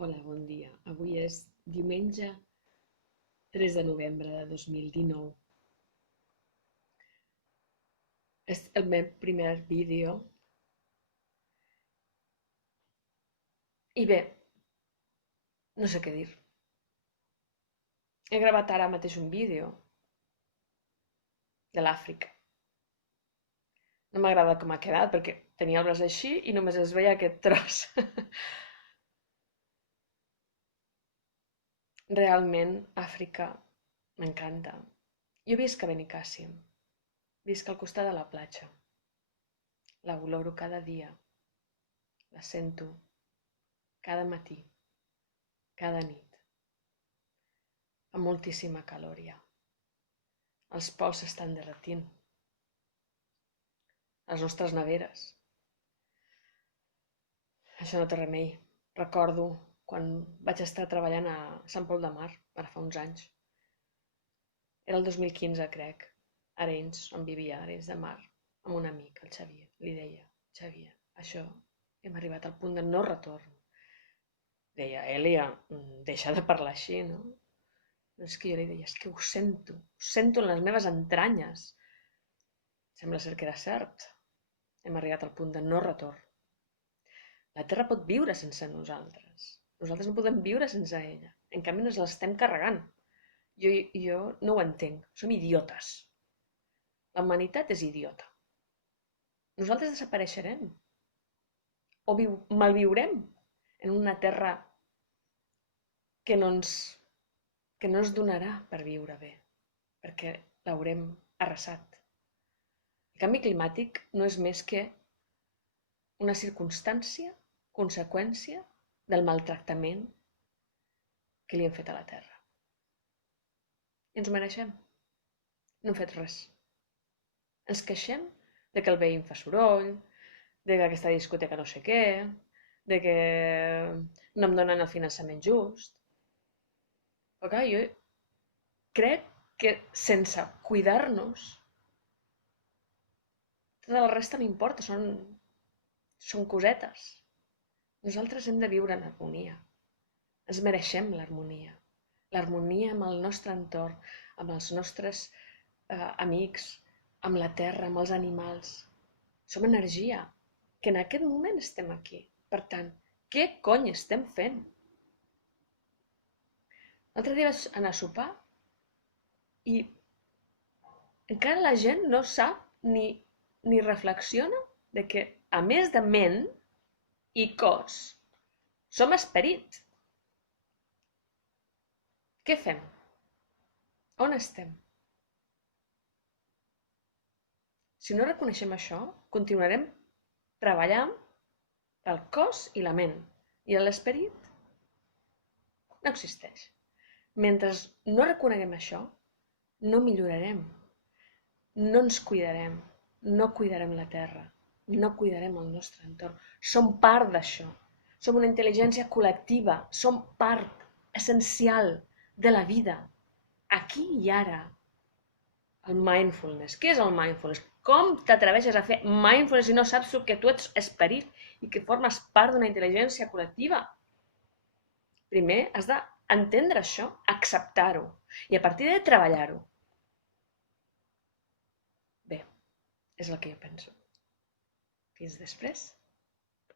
Hola, bon dia. Avui és diumenge 3 de novembre de 2019. És el meu primer vídeo. I bé, no sé què dir. He gravat ara mateix un vídeo de l'Àfrica. No m'agrada com ha quedat perquè tenia el braç així i només es veia aquest tros. Realment, Àfrica m'encanta. Jo visc a Benicàssim. Visc al costat de la platja. La oloro cada dia. La sento cada matí, cada nit. Fa moltíssima calor ja. Els pols s'estan derretint. Les nostres neveres. Això no té remei. Recordo quan vaig estar treballant a Sant Pol de Mar, ara fa uns anys. Era el 2015, crec, a Arenys, on vivia, a Arenys de Mar, amb un amic, el Xavier. Li deia, Xavier, això hem arribat al punt de no retorn. Deia, Èlia, deixa de parlar així, no? És que jo li deia, és que ho sento en les meves entranyes. Sembla ser que era cert. Hem arribat al punt de no retorn. La Terra pot viure sense nosaltres. Nosaltres no podem viure sense ella. En canvi, ens l'estem carregant. Jo no ho entenc. Som idiotes. La humanitat és idiota. Nosaltres desapareixerem. O malviurem en una terra que no ens donarà per viure bé, perquè l'haurem arrasat. El canvi climàtic no és més que una circumstància, conseqüència del maltractament que li hem fet a la Terra. I ens ho mereixem. No hem fet res. Ens queixem de que el veïn fa soroll, de que aquesta discoteca no sé què, de que no em donen el finançament just. Però clar, jo crec que sense cuidar-nos, tota la resta no importa, són cosetes. Nosaltres hem de viure en harmonia. Ens mereixem l'harmonia. L'harmonia amb el nostre entorn, amb els nostres amics, amb la terra, amb els animals. Som energia, que en aquest moment estem aquí. Per tant, què cony estem fent? L'altre dia vaig anar a sopar i encara la gent no sap ni reflexiona de que, a més de ment i cos, som esperit. Què fem? On estem? Si no reconeixem això, continuarem treballant el cos i la ment. I l'esperit no existeix. Mentre no reconeguem això, no millorarem. No ens cuidarem. No cuidarem la terra. No cuidarem el nostre entorn. Som part d'això. Som una intel·ligència col·lectiva. Som part essencial de la vida. Aquí i ara. El mindfulness. Què és el mindfulness? Com t'atreveixes a fer mindfulness si no saps que tu ets esperit i que formes part d'una intel·ligència col·lectiva? Primer has d'entendre això, acceptar-ho i a partir de treballar-ho. Bé, és el que jo penso. Fins després.